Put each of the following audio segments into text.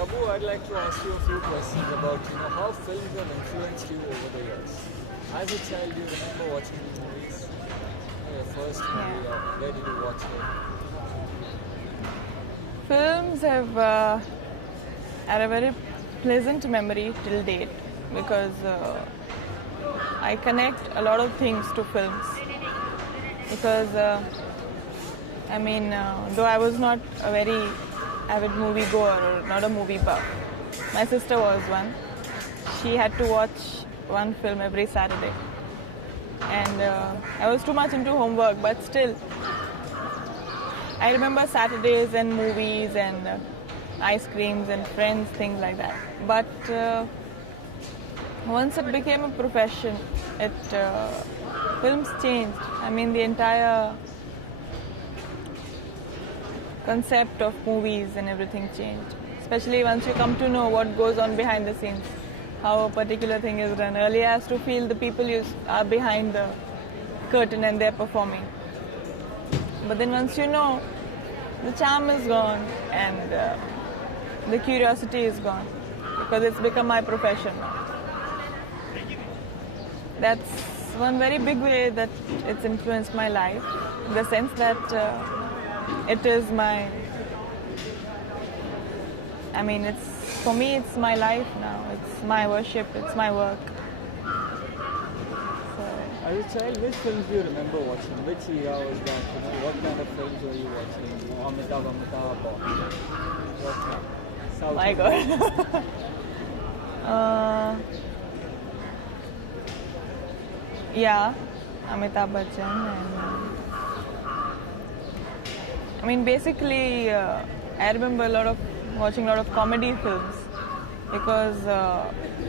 Tabu, I'd like to ask you a few questions about how films have influenced you over the years. As a child, do you remember watching movies? Your first movie, or where did you watch it? Films have are a very pleasant memory till date because I connect a lot of things to films. Because though I was not a very avid movie goer or not a movie buff, my sister was one. She had to watch one film every Saturday, and I was too much into homework, but still I remember Saturdays and movies and ice creams and friends, things like that. But once it became a profession, films changed. I mean, the entire concept of movies and everything changed. Especially once you come to know what goes on behind the scenes, how a particular thing is done. Earlier, I used to feel the people are behind the curtain and they're performing. But then once you know, the charm is gone and the curiosity is gone because it's become my profession now. That's one very big way that it's influenced my life, in the sense that it is for me, it's my life now. It's my worship, it's my work. As a child, which films do you remember watching? Which era was that? What kind of films were you watching? Amitabh, or what kind? South My God. Yeah, Amitabh Bachchan. And basically, I remember watching a lot of comedy films because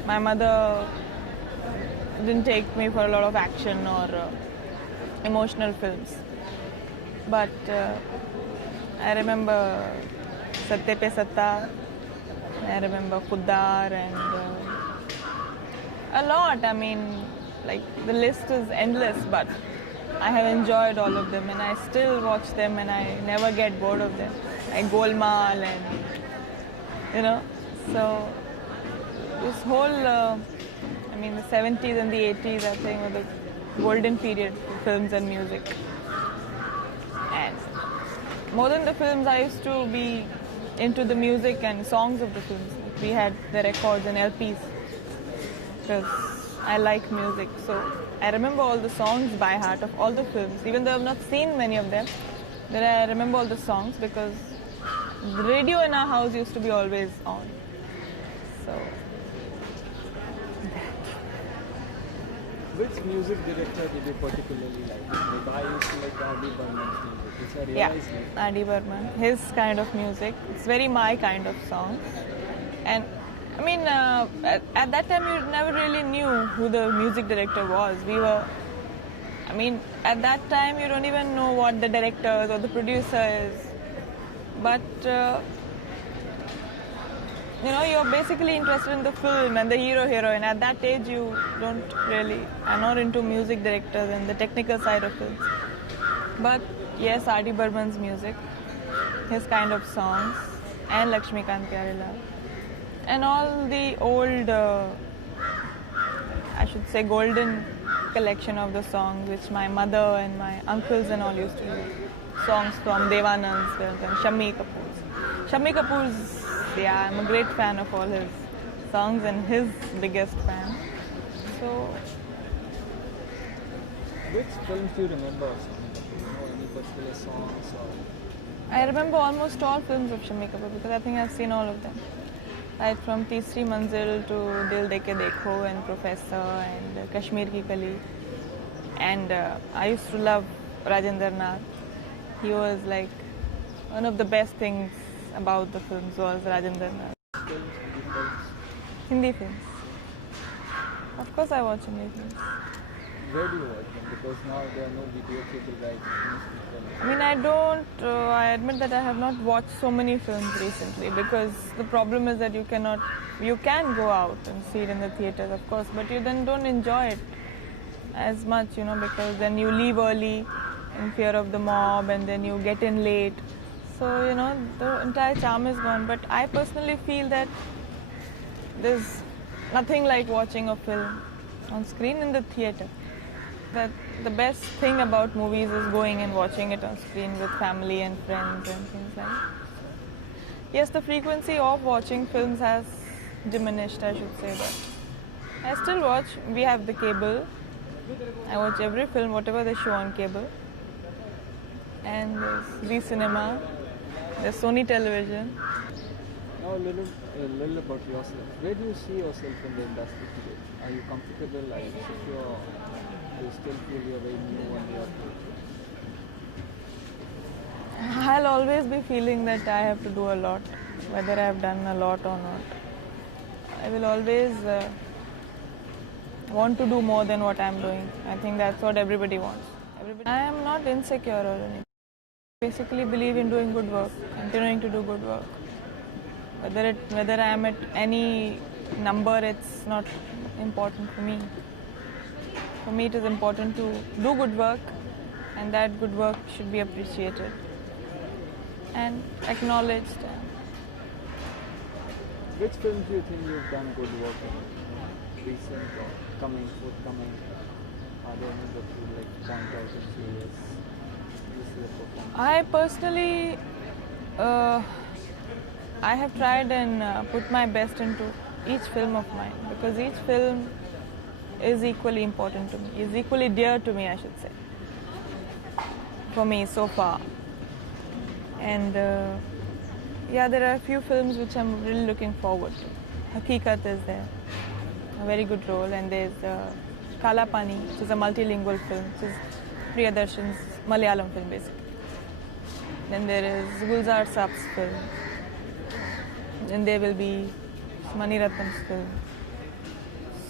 my mother didn't take me for a lot of action or emotional films. But I remember Satte Pe Satta, I remember Khuddar, and a lot. The list is endless, but I have enjoyed all of them and I still watch them and I never get bored of them. Like Golmaal and, so this whole, the 70s and the 80s, I think, were the golden period for films and music. And more than the films, I used to be into the music and songs of the films. We had the records and LPs because I like music. So I remember all the songs by heart of all the films, even though I've not seen many of them. Then I remember all the songs because the radio in our house used to be always on. So which music director did you particularly like? I used to like R.D. Burman's music, which I realized yeah, R.D. Burman, his kind of music. It's very my kind of song. And at that time you never really knew who the music director was. At that time you don't even know what the director or the producer is. But, you're basically interested in the film and the hero-heroine. At that age you are not into music directors and the technical side of films. But yes, R.D. Burman's music, his kind of songs, and Lakshmikant Pyarelal. And all the old, golden collection of the songs which my mother and my uncles and all used to do. Songs from Devanand's films and Shammi Kapoor's. Shammi Kapoor's, I'm a great fan of all his songs and his biggest fan. So, which films do you remember of Shammi Kapoor? Any particular songs? I remember almost all films of Shammi Kapoor because I think I've seen all of them. Right from Teesri Manzil to Dil De Ke Dekho and Professor and Kashmir Ki Kali. And I used to love Rajendra Nath. He was like one of the best things about the films was Rajendra Nath. Hindi films. Of course I watch Hindi films. Where do you watch them? Because now there are no video cable rights. I admit that I have not watched so many films recently because the problem is that you can go out and see it in the theaters, of course, but you then don't enjoy it as much, because then you leave early in fear of the mob and then you get in late. So, the entire charm is gone. But I personally feel that there's nothing like watching a film on screen in the theater. That the best thing about movies is going and watching it on screen with family and friends and things like that. Yes, the frequency of watching films has diminished, I should say, but I still watch. We have the cable. I watch every film, whatever they show on cable. And there's Zee Cinema, there's Sony Television. Now a little about yourself. Where do you see yourself in the industry today? Are you comfortable? Are you secure? Do you still feel you're very new on the approach? I'll always be feeling that I have to do a lot, whether I have done a lot or not. I will always want to do more than what I'm doing. I think that's what everybody wants. I am not insecure or anything. I basically believe in doing good work, continuing to do good work. Whether I am at any number, it's not important for me. For me, it is important to do good work, and that good work should be appreciated and acknowledged. Which films do you think you've done good work in? Recent or forthcoming? Are there any that you like point out and say yes, this is a performance? I personally, I have tried and put my best into each film of mine, because each film is equally important to me, is equally dear to me, I should say, for me so far. And there are a few films which I'm really looking forward to. Hakikat is there, a very good role, and there's Kala Pani, which is a multilingual film, which is Priyadarshan's Malayalam film basically. Then there is Gulzar Saab's film. Then there will be Mani Ratnam's film.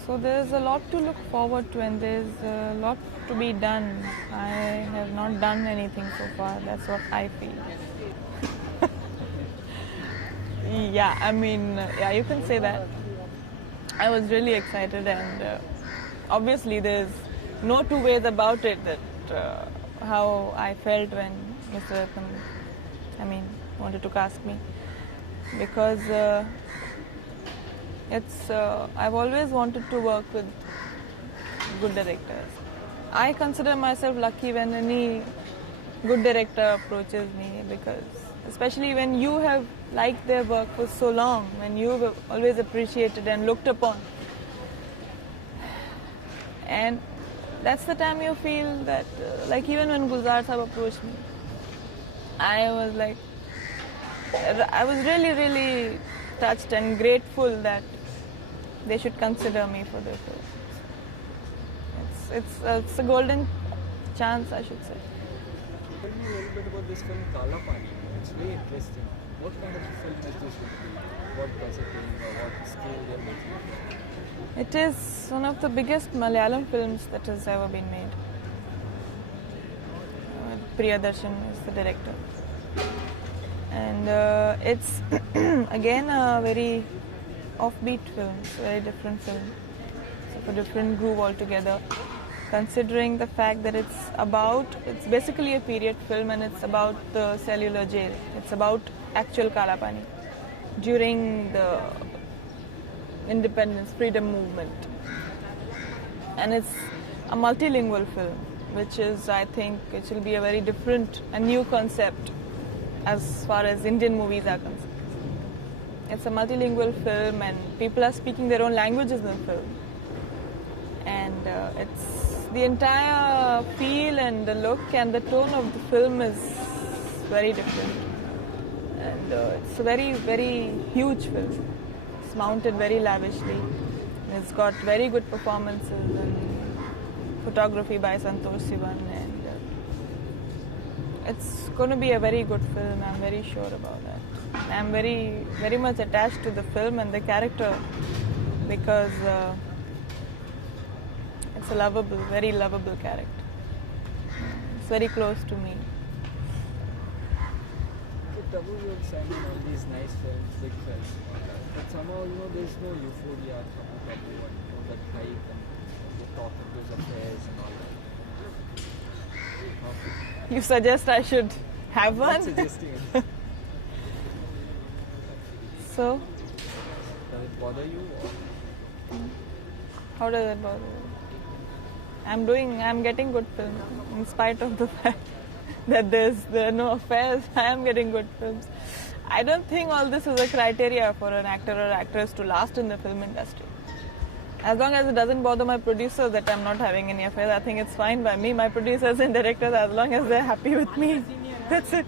So there's a lot to look forward to, and there's a lot to be done. I have not done anything so far, that's what I feel. You can say that. I was really excited, and obviously there's no two ways about it that how I felt when Mr. Ratnam, wanted to cast me. Because I've always wanted to work with good directors. I consider myself lucky when any good director approaches me, because especially when you have liked their work for so long, when you've always appreciated and looked upon. And that's the time you feel that, like even when Gulzar Saab approached me, I was really, really touched and grateful that they should consider me for their film. It's a golden chance, I should say. Tell me a little bit about this film Kala Pani. It's very interesting. What kind of film is this going to be? What budgeting or what scale they're making? It is one of the biggest Malayalam films that has ever been made. Priyadarshan is the director. And it's again a very offbeat film, it's a very different film. It's a different groove altogether, considering the fact that it's basically a period film, and it's about the cellular jail. It's about actual Kala Pani during the independence, freedom movement. And it's a multilingual film, which is, I think, it will be a very different, a new concept as far as Indian movies are concerned. It's a multilingual film, and people are speaking their own languages in the film. And it's the entire feel and the look and the tone of the film is very different. And it's a very, very huge film. It's mounted very lavishly. It's got very good performances and photography by Santosh Sivan, and it's going to be a very good film. I'm very sure about that. I'm very, very much attached to the film and the character, because it's a lovable, very lovable character. It's very close to me. So Tabu, you're signing all these nice films, big films, but somehow there's no euphoria from Tabu, and that hype and the talk of those affairs and all that. You suggest I should have one? I'm suggesting it. So, Does it bother you? Or? how does it bother you? I'm getting good films in spite of the fact that there are no affairs. I am getting good films. I don't think all this is a criteria for an actor or actress to last in the film industry. As long as it doesn't bother my producers that I'm not having any affairs, I think it's fine by me. My producers and directors, as long as they're happy with me, that's it.